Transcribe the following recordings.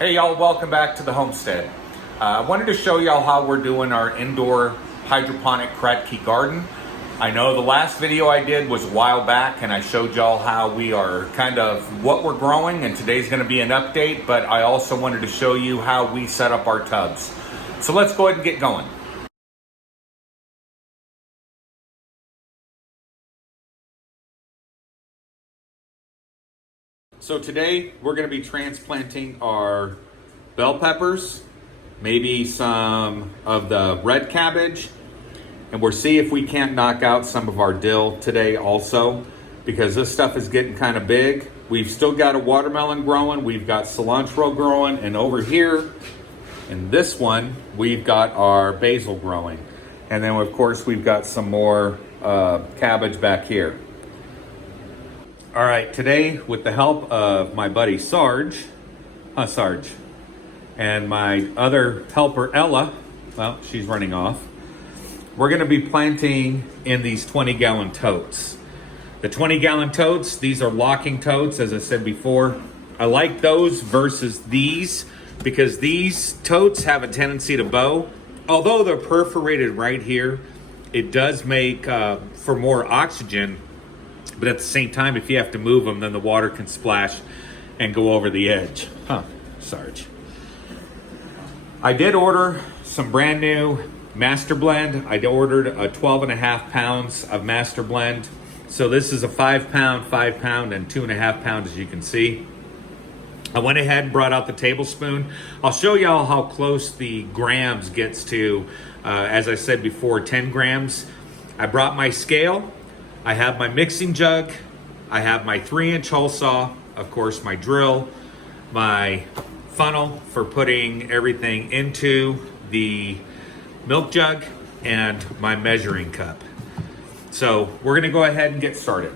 Hey y'all, welcome back to the Homestead. I wanted to show y'all how we're doing our indoor hydroponic Kratky garden. I know the last video I did was a while back and I showed y'all how we are kind of what we're growing, and today's going to be an update, but I also wanted to show you how we set up our tubs. So let's go ahead and get going. So today we're going to be transplanting our bell peppers, maybe some of the red cabbage, and we'll see if we can't knock out some of our dill today also, because this stuff is getting kind of big. We've still got a watermelon growing, we've got cilantro growing, and over here in this one we've got our basil growing, and then of course we've got some more cabbage back here. All right, today with the help of my buddy Sarge, and my other helper Ella, well, she's running off, we're gonna be planting in these 20-gallon totes. The 20-gallon totes, these are locking totes, as I said before. I like those versus these because these totes have a tendency to bow. Although they're perforated right here, it does make for more oxygen. But at the same time, if you have to move them, then the water can splash and go over the edge. Sarge. I did order some brand new Master Blend. I ordered a 12.5 pounds of Master Blend. So this is a 5 pound, and 2.5 pounds, as you can see. I went ahead and brought out the tablespoon. I'll show y'all how close the grams gets to, as I said before, 10 grams. I brought my scale. I have my mixing jug, I have my 3-inch hole saw, of course my drill, my funnel for putting everything into the milk jug, and my measuring cup. So we're gonna go ahead and get started.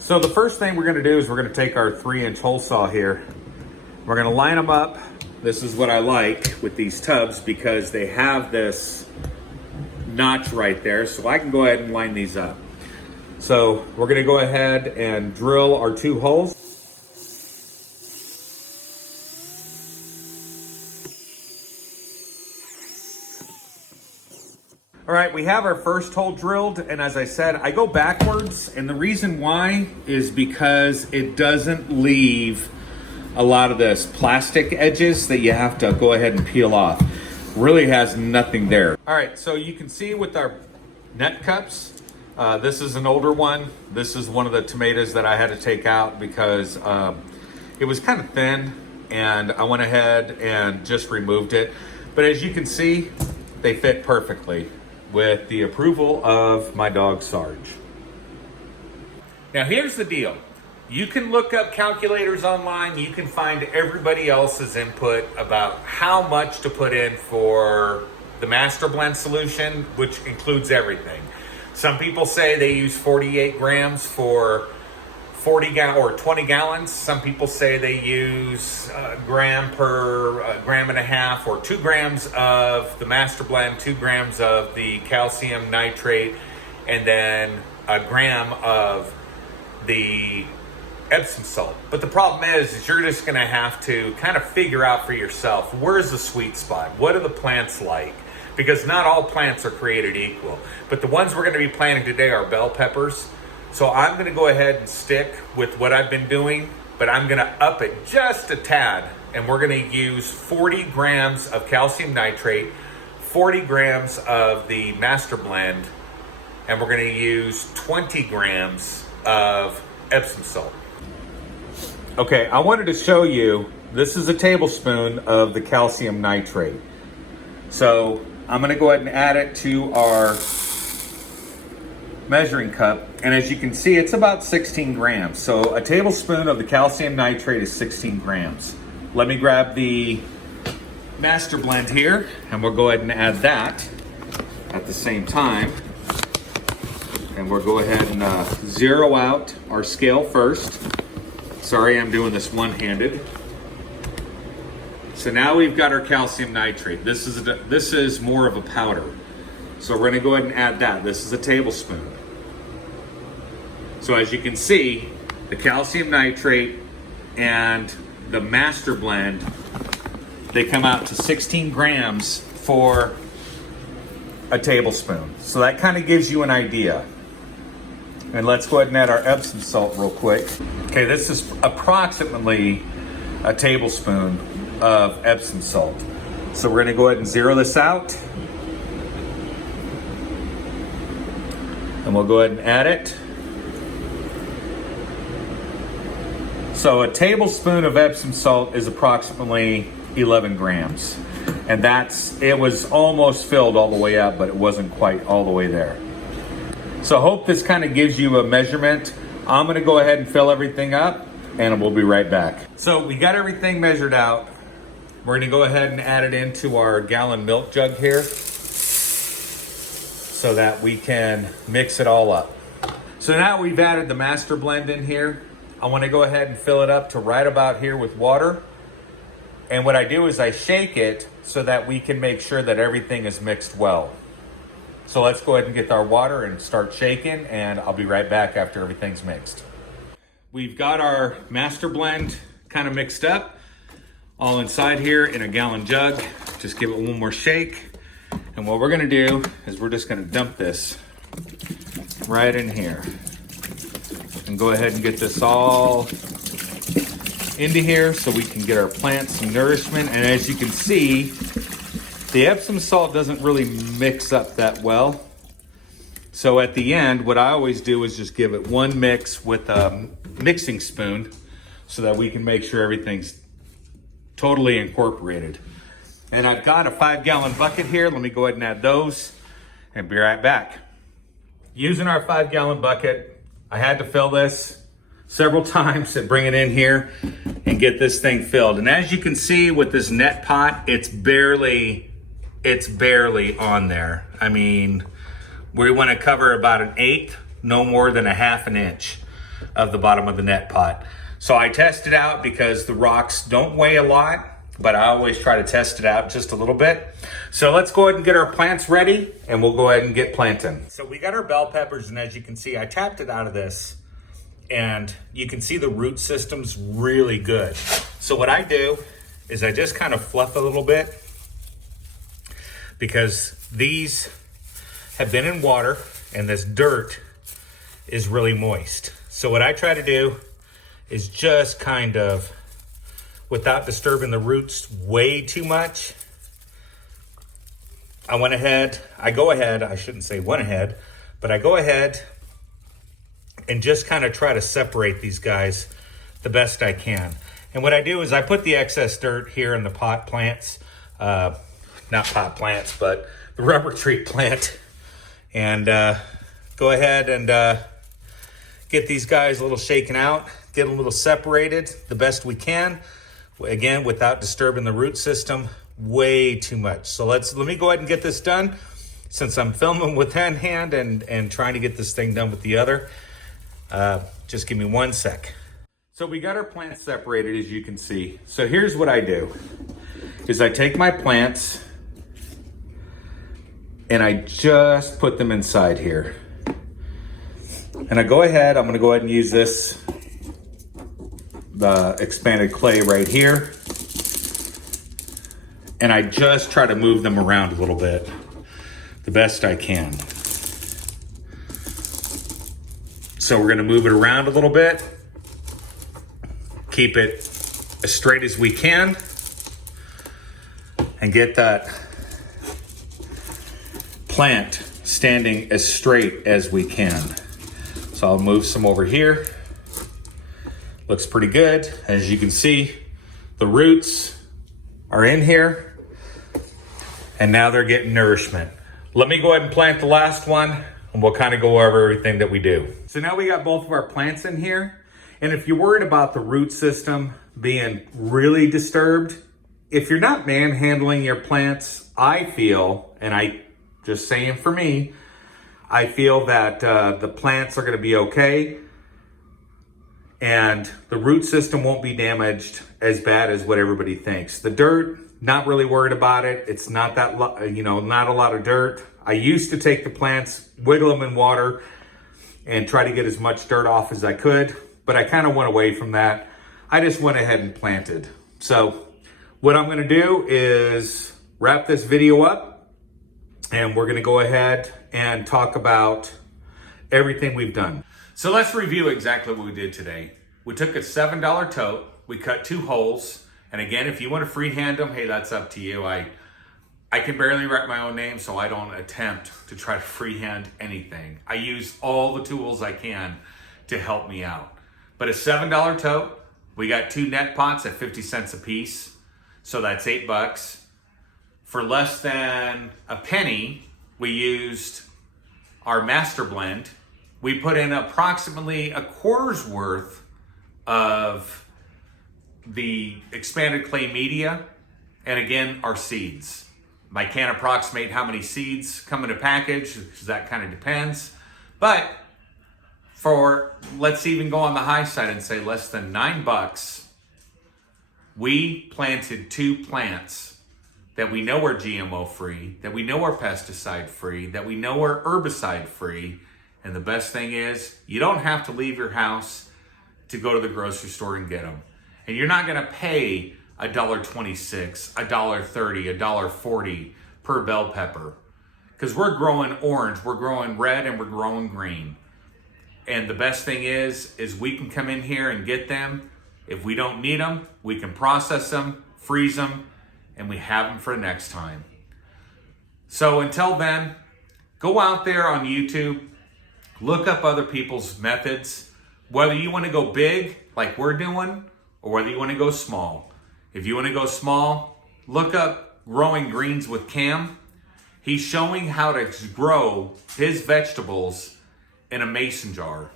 So the first thing we're gonna do is we're gonna take our 3-inch hole saw here. We're gonna line them up. This is what I like with these tubs because they have this notch right there, so I can go ahead and line these up. So we're gonna go ahead and drill our 2 holes. All right, we have our first hole drilled, and as I said, I go backwards, and the reason why is because it doesn't leave a lot of this plastic edges that you have to go ahead and peel off. Really has nothing there. All right, so you can see with our net cups, this is an older one. This is one of the tomatoes that I had to take out because it was kind of thin, and I went ahead and just removed it. But as you can see, they fit perfectly with the approval of my dog Sarge. Now here's the deal. You can look up calculators online. You can find everybody else's input about how much to put in for the Master Blend solution, which includes everything. Some people say they use 48 grams for 20 gallons. Some people say they use a gram per gram and a half, or 2 grams of the Master Blend, 2 grams of the calcium nitrate, and then a gram of the Epsom salt. But the problem is you're just gonna have to kind of figure out for yourself, where's the sweet spot? What are the plants like? Because not all plants are created equal. But the ones we're gonna be planting today are bell peppers. So I'm gonna go ahead and stick with what I've been doing, but I'm gonna up it just a tad. And we're gonna use 40 grams of calcium nitrate, 40 grams of the Master Blend, and we're gonna use 20 grams of Epsom salt. Okay, I wanted to show you, this is a tablespoon of the calcium nitrate. So I'm gonna go ahead and add it to our measuring cup. And as you can see, it's about 16 grams. So a tablespoon of the calcium nitrate is 16 grams. Let me grab the Master Blend here, and we'll go ahead and add that at the same time. And we'll go ahead and zero out our scale first. Sorry, I'm doing this one-handed. So now we've got our calcium nitrate. This is more of a powder. So we're gonna go ahead and add that. This is a tablespoon. So as you can see, the calcium nitrate and the Master Blend they come out to 16 grams for a tablespoon. So that kind of gives you an idea. And let's go ahead and add our Epsom salt real quick. Okay, this is approximately a tablespoon of Epsom salt. So we're gonna go ahead and zero this out. And we'll go ahead and add it. So a tablespoon of Epsom salt is approximately 11 grams. And it was almost filled all the way up, but it wasn't quite all the way there. So I hope this kind of gives you a measurement. I'm gonna go ahead and fill everything up and we'll be right back. So we got everything measured out. We're gonna go ahead and add it into our gallon milk jug here so that we can mix it all up. So now we've added the master blend in here. I wanna go ahead and fill it up to right about here with water. And what I do is I shake it so that we can make sure that everything is mixed well. So let's go ahead and get our water and start shaking, and I'll be right back after everything's mixed. We've got our master blend kind of mixed up, all inside here in a gallon jug. Just give it one more shake. And what we're gonna do is we're just gonna dump this right in here and go ahead and get this all into here so we can get our plants some nourishment. And as you can see, the Epsom salt doesn't really mix up that well. So at the end, what I always do is just give it one mix with a mixing spoon so that we can make sure everything's totally incorporated. And I've got a 5-gallon bucket here. Let me go ahead and add those and be right back. Using our 5-gallon bucket, I had to fill this several times and bring it in here and get this thing filled. And as you can see with this net pot, it's barely on there. I mean, we want to cover about 1/8, no more than 1/2 inch of the bottom of the net pot. So I test it out because the rocks don't weigh a lot, but I always try to test it out just a little bit. So let's go ahead and get our plants ready and we'll go ahead and get planting. So we got our bell peppers, and as you can see, I tapped it out of this and you can see the root system's really good. So what I do is I just kind of fluff a little bit because these have been in water and this dirt is really moist. So what I try to do is just kind of, without disturbing the roots way too much, I go ahead, I shouldn't say went ahead, but I go ahead and just kind of try to separate these guys the best I can. And what I do is I put the excess dirt here in the pot plants, not pot plants, but the rubber tree plant, and go ahead and get these guys a little shaken out, get them a little separated the best we can, again, without disturbing the root system way too much. So let me go ahead and get this done, since I'm filming with one hand and trying to get this thing done with the other. Just give me 1 sec. So we got our plants separated, as you can see. So here's what I do, is I take my plants and I just put them inside here. And I go ahead, I'm gonna go ahead and use this, the expanded clay right here. And I just try to move them around a little bit, the best I can. So we're gonna move it around a little bit, keep it as straight as we can, and get that plant standing as straight as we can. So I'll move some over here. Looks pretty good. As you can see, the roots are in here, and now they're getting nourishment. Let me go ahead and plant the last one, and we'll kind of go over everything that we do. So now we got both of our plants in here. And if you're worried about the root system being really disturbed, if you're not manhandling your plants, I feel, and I just saying for me, I feel that the plants are gonna be okay and the root system won't be damaged as bad as what everybody thinks. The dirt, not really worried about it. It's not that, not a lot of dirt. I used to take the plants, wiggle them in water, and try to get as much dirt off as I could, but I kind of went away from that. I just went ahead and planted. So what I'm gonna do is wrap this video up, and we're gonna go ahead and talk about everything we've done. So let's review exactly what we did today. We took a $7 tote, we cut 2 holes, and again, if you want to freehand them, hey, that's up to you. I can barely write my own name, so I don't attempt to try to freehand anything. I use all the tools I can to help me out. But a $7 tote, we got 2 net pots at 50 cents a piece, so that's $8. For less than a penny, we used our master blend. We put in approximately a quarter's worth of the expanded clay media, and again, our seeds. I can't approximate how many seeds come in a package, because that kind of depends. But let's even go on the high side and say less than $9, we planted 2 plants that we know are GMO free, that we know are pesticide free, that we know are herbicide free. And the best thing is, you don't have to leave your house to go to the grocery store and get them. And you're not gonna pay $1.26, $1.30, $1.40 per bell pepper. Because we're growing orange, we're growing red, and we're growing green. And the best thing is we can come in here and get them. If we don't need them, we can process them, freeze them, and we have them for next time. So until then, go out there on YouTube, look up other people's methods, whether you want to go big like we're doing, or whether you want to go small. If you want to go small, look up Growing Greens with Cam. He's showing how to grow his vegetables in a mason jar.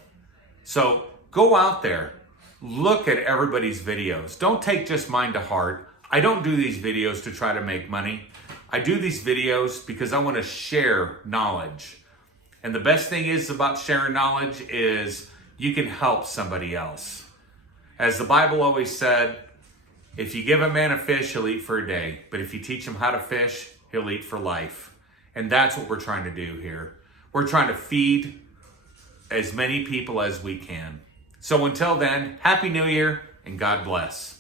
So go out there, look at everybody's videos. Don't take just mine to heart. I don't do these videos to try to make money. I do these videos because I want to share knowledge. And the best thing is about sharing knowledge is you can help somebody else. As the Bible always said, if you give a man a fish, he'll eat for a day. But if you teach him how to fish, he'll eat for life. And that's what we're trying to do here. We're trying to feed as many people as we can. So until then, Happy New Year and God bless.